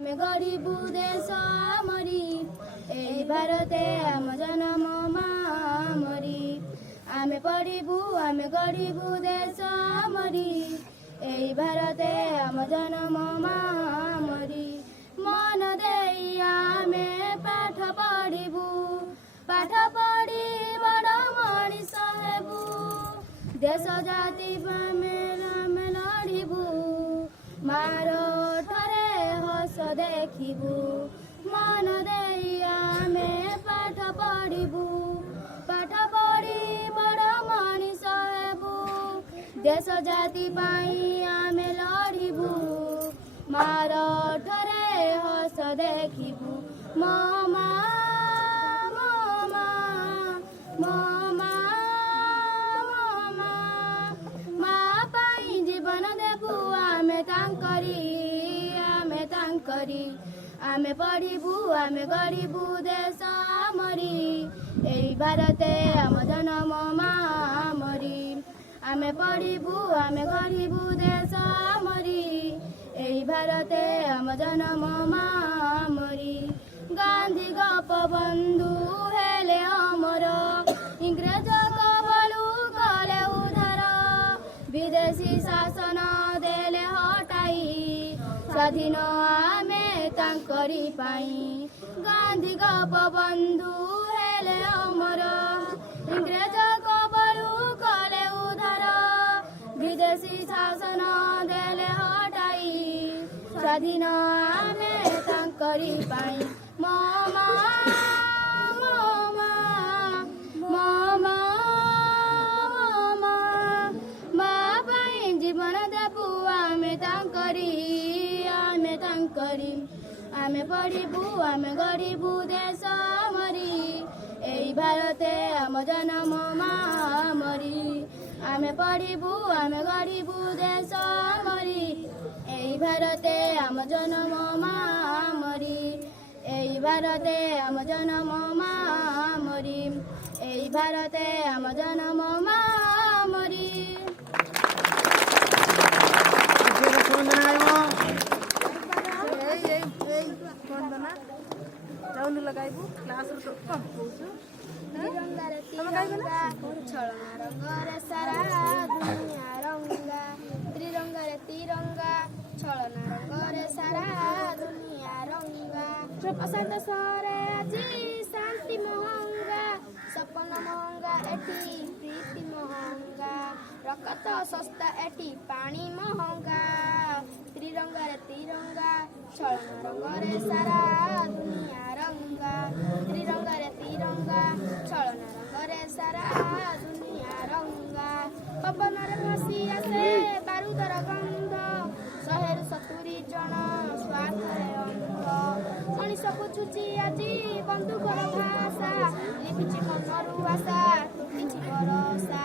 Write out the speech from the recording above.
ଆମେ ଗରିବୁ ଦେଶ ଆମରି ଏଇ ଭାରତେ ଆମ ଜନମ ମା ଆମରି ଆମେ ପଢ଼ିବୁ ଆମେ ଗରିବୁ ଦେଶ ଆମରି ଏଇ ଭାରତେ ଆମ ଜନମ ମା ଆମରି ମନ ଦେଇ ଆମେ ପାଠ ପଢ଼ିବୁ ପାଠ ପଢ଼ି ବଡ଼ ମଣିଷ ହେବୁ ଦେଶ ଜାତି ଆମେ ଲଢ଼ିବୁ ମାର ଥରେ ହସ ଦେଖିବୁ ମନ ଦେଇ ଆମେ ପାଠ ପଢ଼ିବୁ ପାଠ ପଢ଼ି ବଡ଼ ମଣିଷ ହେବୁ ଦେଶ ଜାତି ପାଇଁ ଆମେ ଲଢ଼ିବୁ ମାର ଥରେ ହସ ଦେଖିବୁ ମୋ ମା ମୋ ମା ମୋ ମା ମା ପାଇଁ ଜୀବନ ଦେବୁ ଆମେ ତାଙ୍କରି ଆମେ ପଢ଼ିବୁ ଆମେ ଗରିବୁ ଦେଶ ଆମରି ଏଇ ଭାରତେ ଆମ ଜନମ ମା ଆମରି ଆମେ ପଢ଼ିବୁ ଆମେ ଗରିବୁ ଦେଶ ଆମରି ଏଇ ଭାରତେ ଆମ ଜନମ ମା ଆମରି ଗାନ୍ଧୀ ଗୋପବନ୍ଧୁ ହେଲେ ଅମର ଇଂରେଜ କବଳୁ କଲେ ଉଦ୍ଧାର ବିଦେଶୀ ଶାସନ ଦେଲେ ହଟାଇ ସ୍ୱାଧୀନ ଆମେ ତାଙ୍କରି ପାଇଁ ଗାନ୍ଧୀ ଗୋପବନ୍ଧୁ ହେଲେ ଅମର ଇଂରେଜ କବଳୁ କଲେ ଉଦ୍ଧାର ବିଦେଶୀ ଶାସନ ଦେଲେ ହଟାଇ ସ୍ୱାଧୀନ ଆମେ ତାଙ୍କରି ପାଇଁ ମୋ ମା ମୋ ମା ମୋ ମା ମା ପାଇଁ ଜୀବନ ଦେବୁ ଆମେ ତାଙ୍କରି ଆମେ ପଢ଼ିବୁ ଆମେ ଗରିବୁ ଦେଶ ଆମରି ଏଇ ଭାରତେ ଆମ ଜନମ ମା ଆମରି ଆମେ ପଢ଼ିବୁ ଆମେ ଗରିବୁ ଦେଶ ଆମରି ଏଇ ଭାରତେ ଆମ ଜନମ ମା ଆମରି ଏଇ ଭାରତେ ଆମ ଜନମ ମା ଆମରି ଏଇ ଭାରତେ ଆମ ଜନମ ମା ଆମରି लगाइबु क्लास रो कम होछु तिरंगारे तिरंगा छलना रंगरे सारा दुनिया रंगा त्रिरंगारे तिरंगा छलना रंगरे सारा दुनिया रंगा अशांत सरे आजी शांति महंगा सपन महंगा एटी प्रीति महंगा रकत सस्ता एटी पानी महंगा त्रिरंगारे तिरंगा छलना रंगरे सारा दुनिया रंगा त्रिरंगारे तिरंगा छलना रंगरे सारा दुनिया रंगा पवनरे भासी आसे बारूदर गंध 170 जन स्वार्थरे अंध मनीष बुझुची आजी बंदुकर भाषा लिखिछि मनरु आशा तुटिछि भरोसा